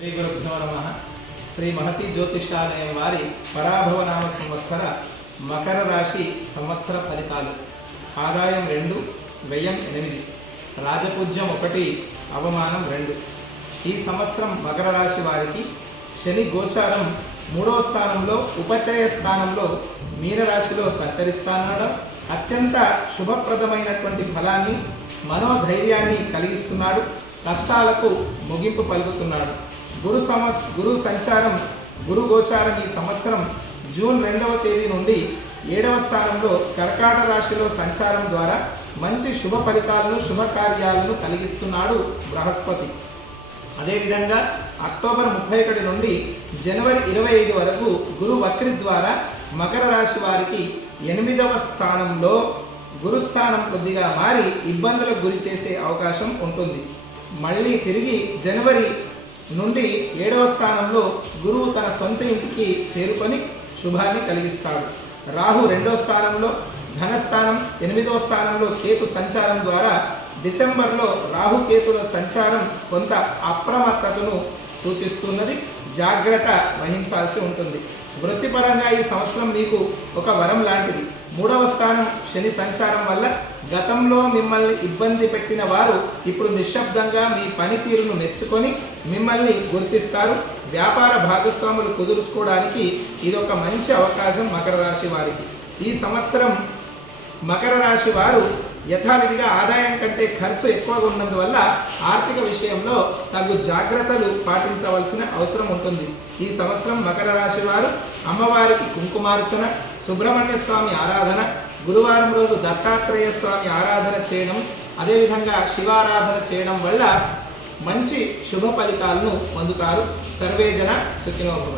శ్రీ గురుభ్యో నమః. శ్రీ మహతి జ్యోతిషాలయం వారి పరాభవనామ సంవత్సర మకర రాశి సంవత్సర ఫలితాలు. ఆదాయం 2, వ్యయం 8, రాజపూజ్యం 1, అవమానం 2. ఈ సంవత్సరం మకర రాశి వారికి శని గోచారం 3వ స్థానంలో ఉపచయ స్థానంలో మీనరాశిలో సంచరిస్తున్నాడు. అత్యంత శుభప్రదమైనటువంటి ఫలాన్ని మనోధైర్యాన్ని కలిగిస్తున్నాడు. కష్టాలకు ముగింపు పలుకుతున్నాడు. గురు సంచారం గురు గోచారం ఈ సంవత్సరం జూన్ 2వ తేదీ నుండి 7వ స్థానంలో కర్కాట రాశిలో సంచారం ద్వారా మంచి శుభ ఫలితాలను శుభకార్యాలను కలిగిస్తున్నాడు బృహస్పతి. అదేవిధంగా అక్టోబర్ 31 నుండి జనవరి 25 వరకు గురు వక్రి ద్వారా మకర రాశి వారికి 8వ స్థానంలో గురుస్థానం కొద్దిగా మారి ఇబ్బందులకు గురి చేసే అవకాశం ఉంటుంది. మళ్ళీ తిరిగి జనవరి నుండి 7వ స్థానంలో గురువు తన సొంత ఇంటికి చేరుకొని శుభాన్ని కలిగిస్తాడు. రాహు 2వ స్థానంలో ధనస్థానం, 8వ స్థానంలో కేతు సంచారం ద్వారా డిసెంబర్లో రాహుకేతుల సంచారం కొంత అప్రమత్తతను సూచిస్తున్నది. జాగ్రత్త వహించాల్సి ఉంటుంది. వృత్తిపరంగా ఈ సంవత్సరం మీకు ఒక వరం లాంటిది. 3వ స్థానం శని సంచారం వల్ల గతంలో మిమ్మల్ని ఇబ్బంది పెట్టిన వారు ఇప్పుడు నిశ్శబ్దంగా మీ పనితీరును మెచ్చుకొని మిమ్మల్ని గుర్తిస్తారు. వ్యాపార భాగస్వాములు కుదుర్చుకోవడానికి ఇదొక మంచి అవకాశం మకర రాశి వారికి. ఈ సంవత్సరం మకర రాశి వారు యథావిధిగా ఆదాయం కంటే ఖర్చు ఎక్కువగా ఉన్నందువల్ల ఆర్థిక విషయంలో తగు జాగ్రత్తలు పాటించవలసిన అవసరం ఉంటుంది. ఈ సంవత్సరం మకర రాశి వారు అమ్మవారికి కుంకుమార్చన, సుబ్రహ్మణ్య స్వామి ఆరాధన, గురువారం రోజు దత్తాత్రేయ స్వామి ఆరాధన చేయడం, అదేవిధంగా శివారాధన చేయడం వల్ల మంచి శుభ ఫలితాలను పొందుతారు. సర్వే జన సుఖినో భవంతు.